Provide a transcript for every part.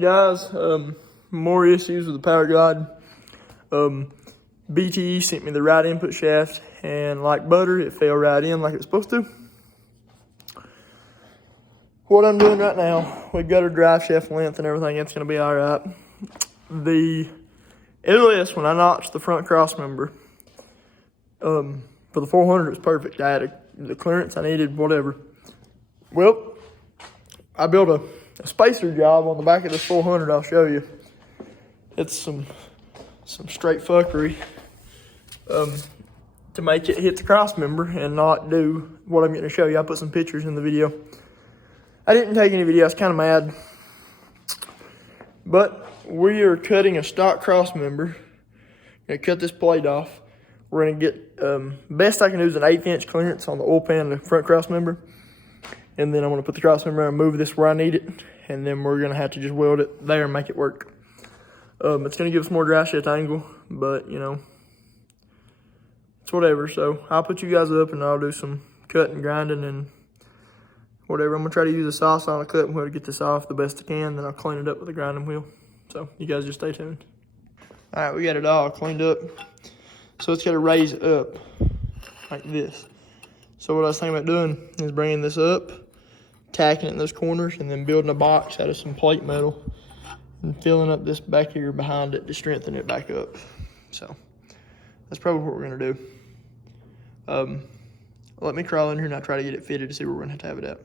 guys, more issues with the power guide. BTE sent me the right input shaft, and like butter, it fell right in like it's supposed to. What I'm doing right now, we got our drive shaft length and everything, it's gonna be all right. The LS, when I notched the front cross member, for the 400, it was perfect. I had the clearance I needed, whatever. Well, I built a spacer job on the back of this 400, I'll show you. It's some straight fuckery to make it hit the cross member and not do what I'm gonna show you. I put some pictures in the video. I didn't take any video, I was kind of mad. But we are cutting a stock cross member. Gonna cut this plate off. We're gonna get, best I can do is an 1/8 inch clearance on the oil pan and the front cross member. And then I'm gonna put the cross member and move this where I need it. And then we're gonna have to just weld it there and make it work. It's gonna give us more dry shaft angle, but you know, it's whatever. So I'll put you guys up and I'll do some cutting, grinding, and whatever. I'm gonna try to use a saw on a cutting wheel to get this off the best I can. Then I'll clean it up with a grinding wheel. So you guys just stay tuned. All right, we got it all cleaned up. So it's got to raise up like this. So what I was thinking about doing is bringing this up, tacking it in those corners, and then building a box out of some plate metal and filling up this back here behind it to strengthen it back up. So that's probably what we're gonna do. Let me crawl in here and I'll try to get it fitted to see where we're gonna have it at.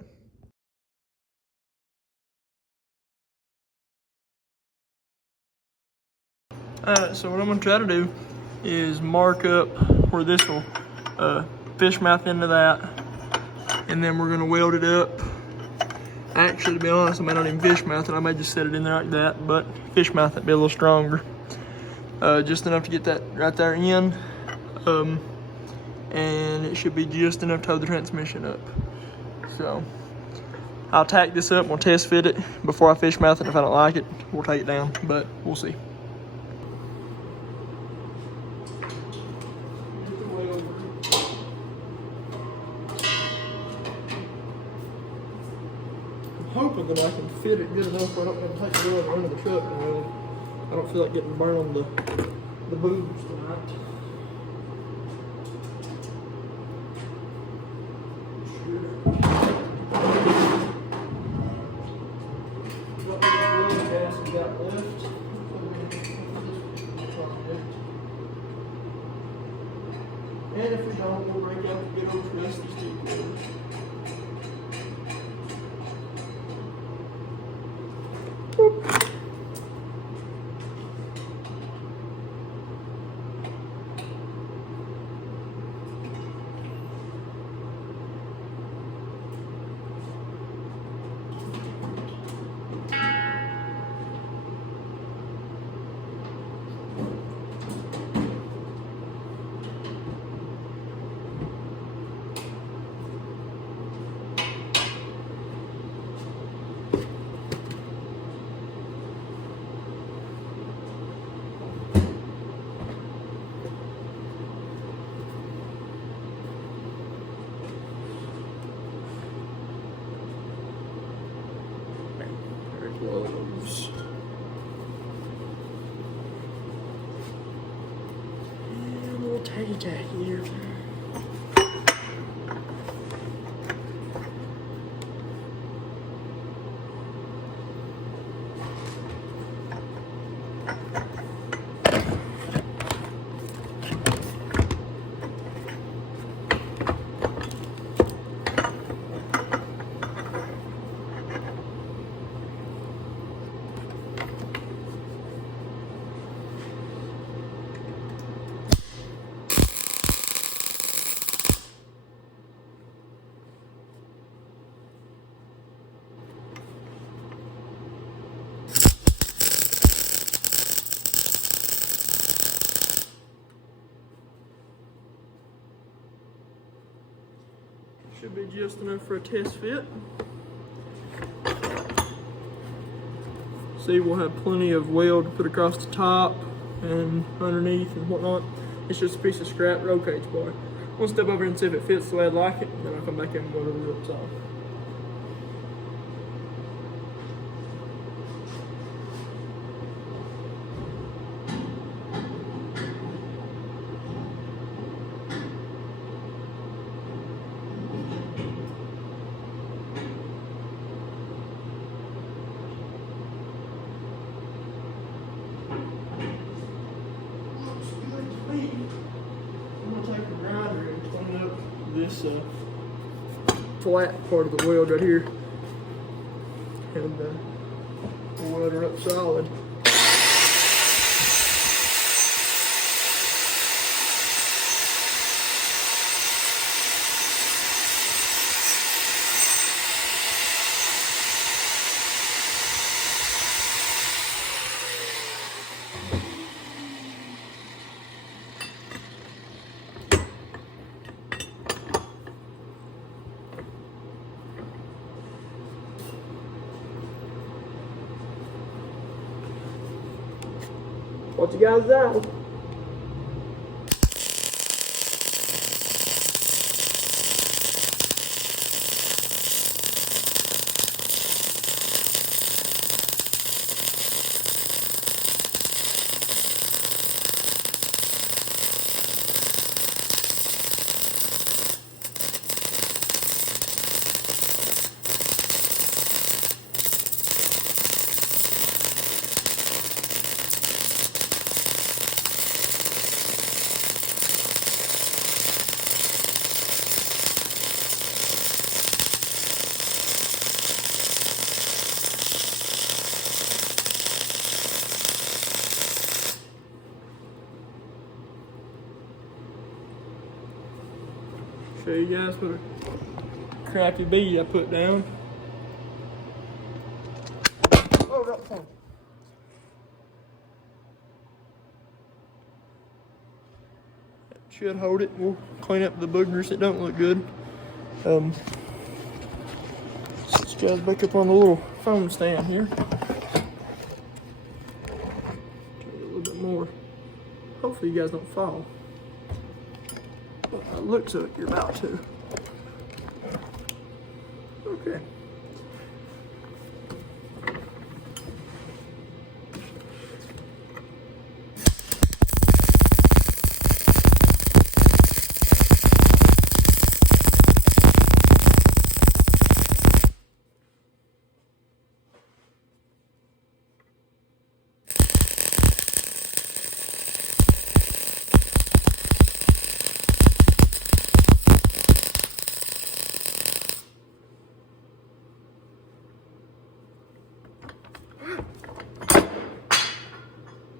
Alright, so what I'm gonna try to do is mark up where this will fish mouth into that, and then we're gonna weld it up. Actually, to be honest, I may not even fish mouth it. I may just set it in there like that, but fish mouth it be a little stronger. Just enough to get that right there in, and it should be just enough to hold the transmission up. So I'll tack this up, we'll test fit it before I fish mouth it. If I don't like it, we'll take it down, but we'll see. Hoping that I can fit it good enough where I don't have to take the welder under the truck. I don't feel like getting burned on the boobs tonight. What welding gas we got left? And if we don't, we'll break out the good old trusty stick welders. Gloves. And a little tacky here. Should be just enough for a test fit. See, we'll have plenty of weld to put across the top and underneath and whatnot. It's just a piece of scrap roll cage bar. We'll step over and see if it fits the way I'd like it, and then I'll come back in and go to the rips off. this flat part of the weld right here, and we'll weld her up solid. Watch you guys out. Show you guys what a crappy bead I put down. Oh, right phone. That should hold it. We'll clean up the boogers that don't look good. Set you guys back up on the little phone stand here. Get a little bit more. Hopefully you guys don't fall. It looks like you're about to. Okay.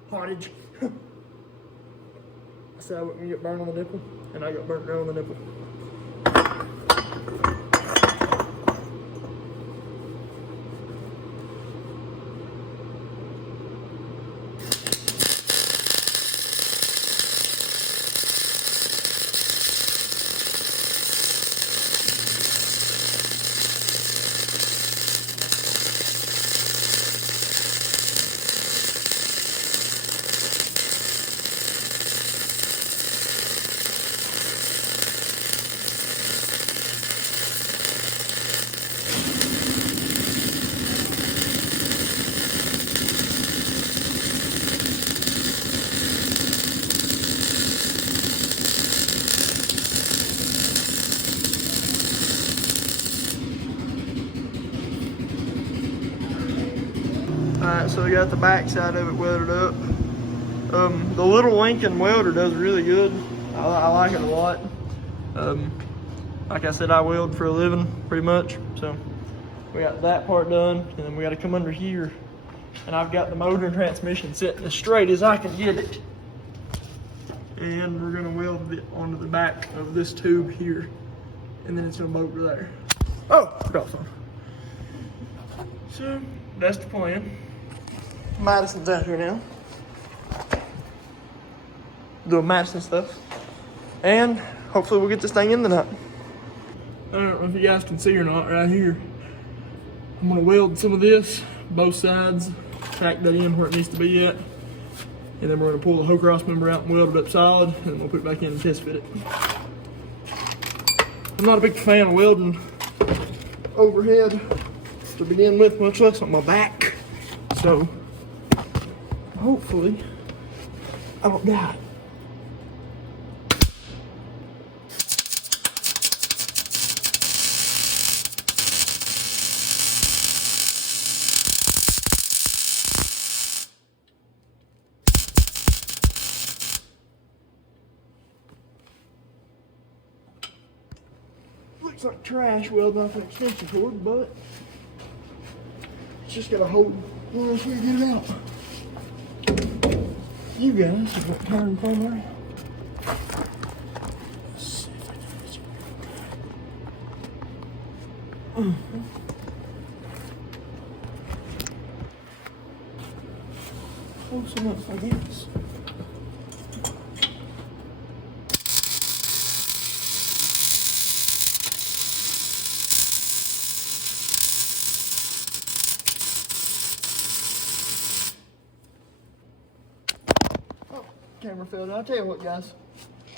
Pottage. I said I wouldn't get burned on the nipple, and I got burnt right on the nipple. Alright, so we got the back side of it welded up. The little Lincoln welder does really good. I like it a lot. Like I said, I weld for a living pretty much. So we got that part done, and then we got to come under here. And I've got the motor and transmission sitting as straight as I can get it. And we're gonna weld it onto the back of this tube here. And then it's gonna bolt there. Oh, forgot something. So that's the plan. Madison's out here now, doing Madison stuff, and hopefully we'll get this thing in tonight. I don't know if you guys can see or not right here. I'm gonna weld some of this, both sides, tack that in where it needs to be at, and then we're gonna pull the whole cross member out and weld it up solid, and then we'll put it back in and test fit it. I'm not a big fan of welding overhead to begin with, much less on my back, so hopefully I don't die. Looks like trash welding off an extension cord, but it's just got to hold until you get it out. You guys have got turn primary. Let's see if I can get you. Close enough, I guess. Camera failed. I'll tell you what, guys.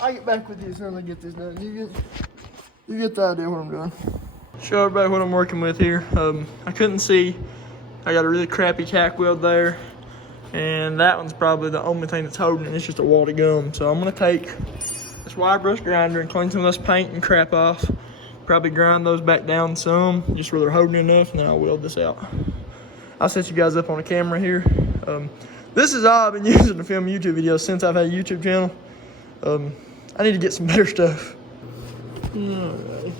I'll get back with you as soon as I get this done. You get the idea what I'm doing. Show everybody what I'm working with here. I couldn't see. I got a really crappy tack weld there, and that one's probably the only thing that's holding it. It's just a wad of gum. So I'm gonna take this wire brush grinder and clean some of this paint and crap off. Probably grind those back down some, just where they're holding enough, and then I'll weld this out. I'll set you guys up on the camera here. This is all I've been using to film YouTube videos since I've had a YouTube channel. I need to get some better stuff. Alright.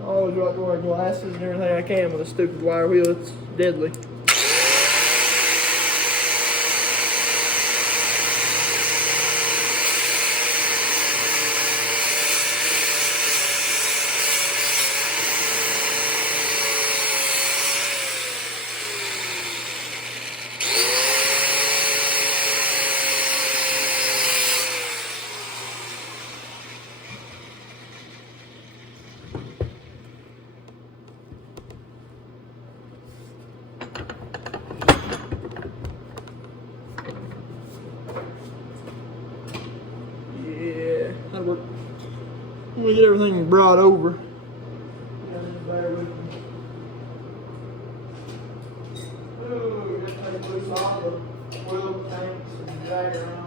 I always like to wear glasses and everything I can with a stupid wire wheel. It's deadly. That'll work. I'm gonna get everything brought over. Bear with me. Ooh, just take loose all the oil tanks and drag it around.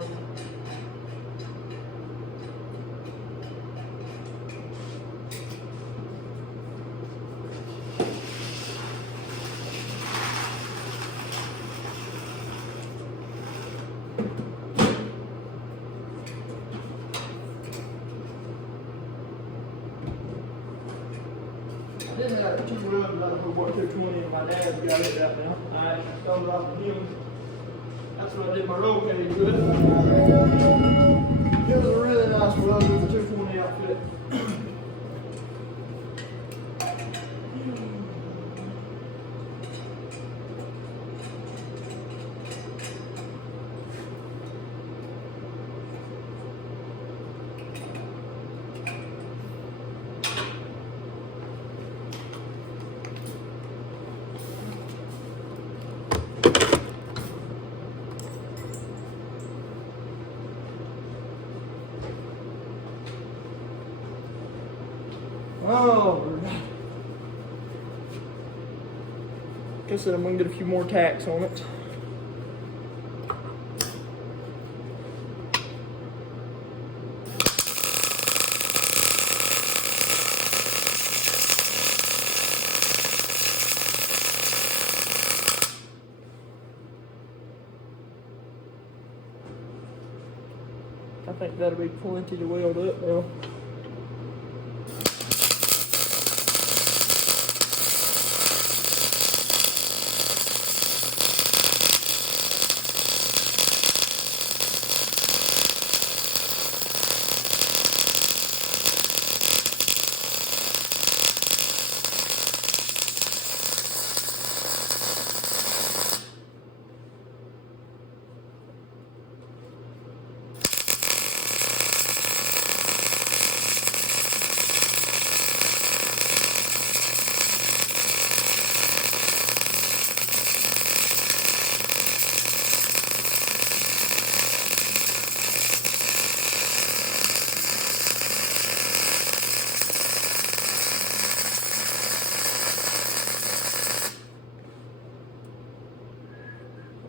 I did have 2 runs out of the 220 and my dad's got it out now. I started off with him. That's what I did my roll cage with. It was a really nice weld with the 220 outfit. Oh, like I said, I'm gonna get a few more tacks on it. I think that'll be plenty to weld up now.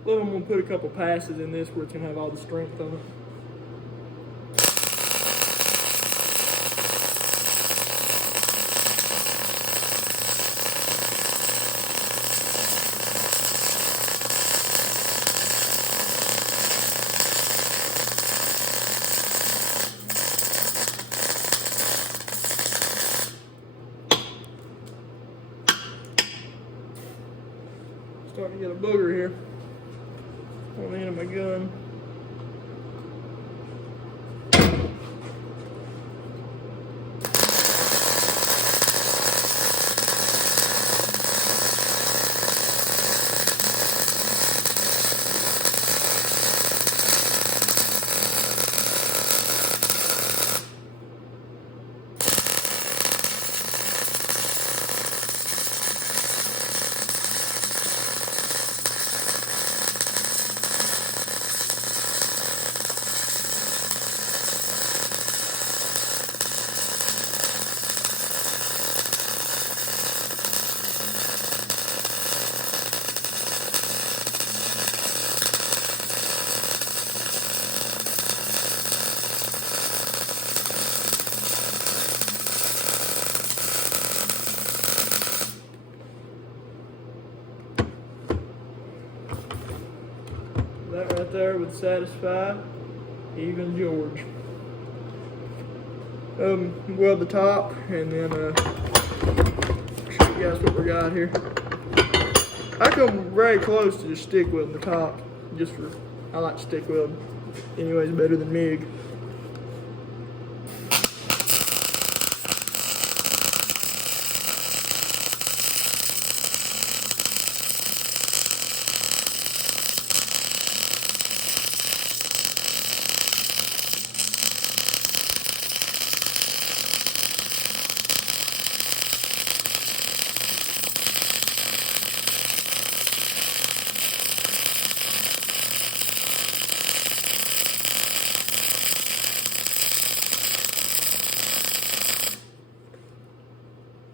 Then I'm going to put a couple passes in this where it's going to have all the strength on it. on the end of my gun. That right there would satisfy even George. Weld the top and then show you guys what we got here. I come very close to just stick welding the top, I like stick weld. Anyways, better than MIG.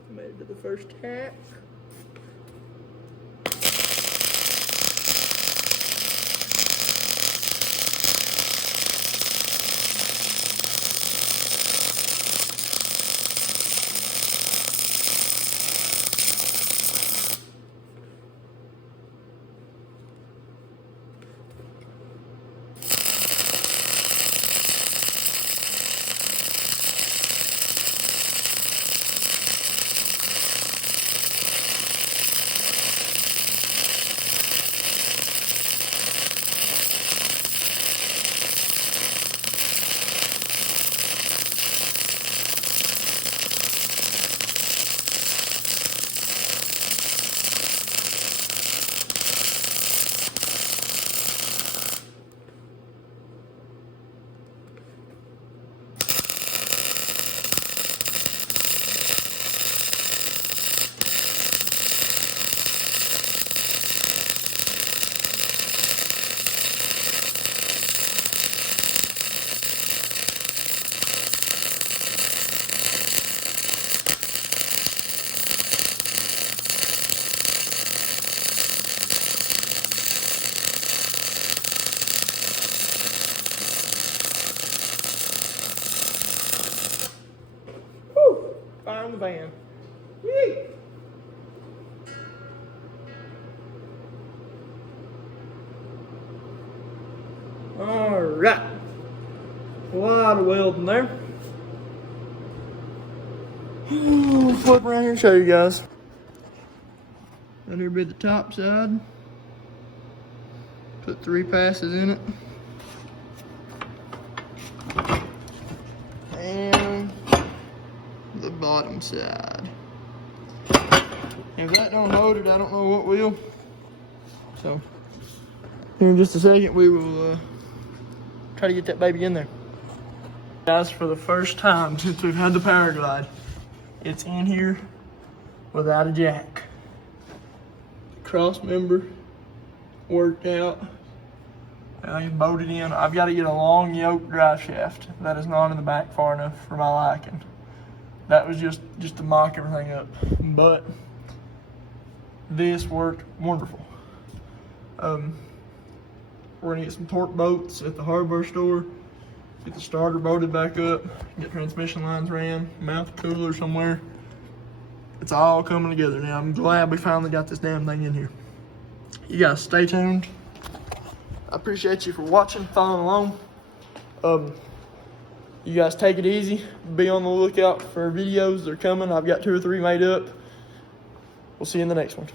Made it to the first tack. Fire in the van. Yee! All right. A lot of welding there. Flip around here and show you guys. Right here be the top side. Put 3 passes in it. And the bottom side. If that don't hold it, I don't know what will. So, here in just a second, we will try to get that baby in there. Guys, for the first time since we've had the Power Glide, it's in here without a jack. Cross member worked out. I can bolt it in. I've got to get a long yoke drive shaft that is not in the back far enough for my liking. That was just to mock everything up. But this worked wonderful. We're gonna get some torque bolts at the hardware store, get the starter bolted back up, get transmission lines ran, mount the cooler somewhere. It's all coming together now. I'm glad we finally got this damn thing in here. You guys stay tuned. I appreciate you for watching, following along. You guys take it easy. Be on the lookout for videos. They're coming. I've got 2 or 3 made up. We'll see you in the next one.